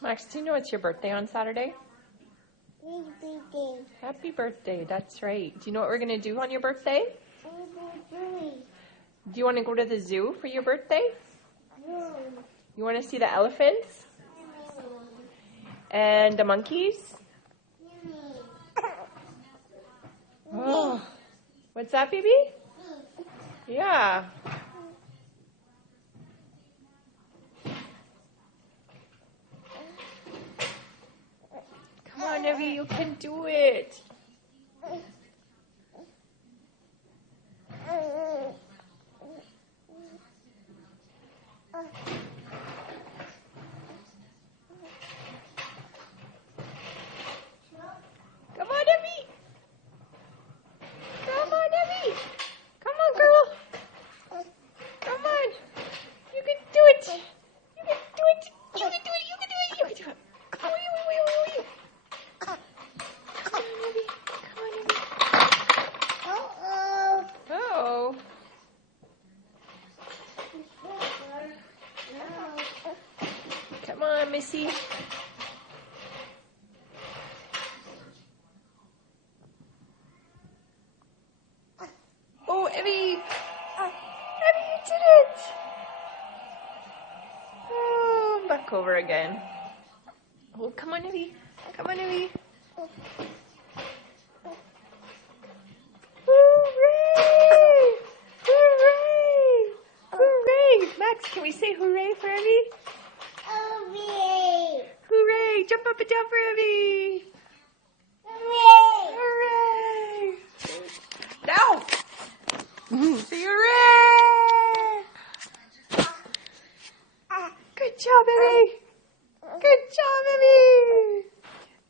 Max, do you know it's your birthday on Saturday? Birthday. Happy birthday, that's right. Do you know what we're going to do on your birthday? Do you want to go to the zoo for your birthday? You want to see the elephants? And the monkeys? Oh, what's that, baby? Yeah. Come on, Evie, you can do it. Come on, Evie. Come on, Evie. Come on, girl. Come on. You can do it. You can do it. You can do it. You can do it. You can do it. Come on, Evie. Come on, Evie. Come on, Evie. Uh-oh. Come on, Missy. Oh, Evie. Evie, you did it. Oh, back over again. Oh, come on, Evie. Come on, Evie. Hooray! Hooray! Hooray! Max, can we say hooray for Evie? Hooray! Jump up and down for Evie! Hooray! Now! Say hooray! Good job, Evie! Good job, Evie!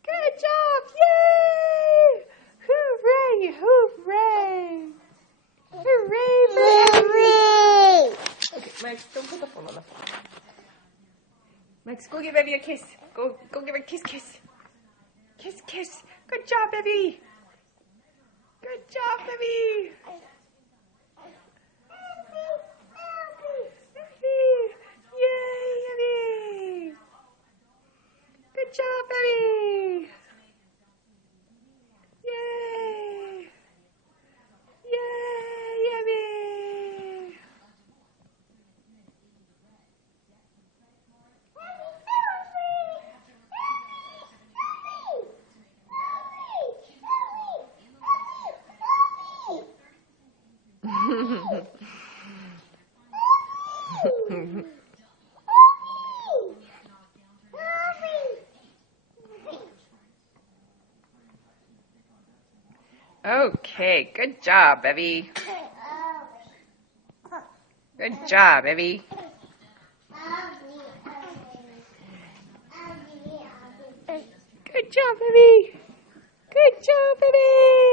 Good job! Yay! Hooray! Hooray! Hooray for Evie! Okay, Max, don't put the phone on the floor. Max, go give Evie a kiss. Go give her a kiss. Kiss. Good job, Evie. Good job, Evie. Evie. Yay, Evie. Good job, Evie. Yay. Yay, Evie. Okay, good job, Evie. Good job, Evie. Good job, Evie. Good job, Evie.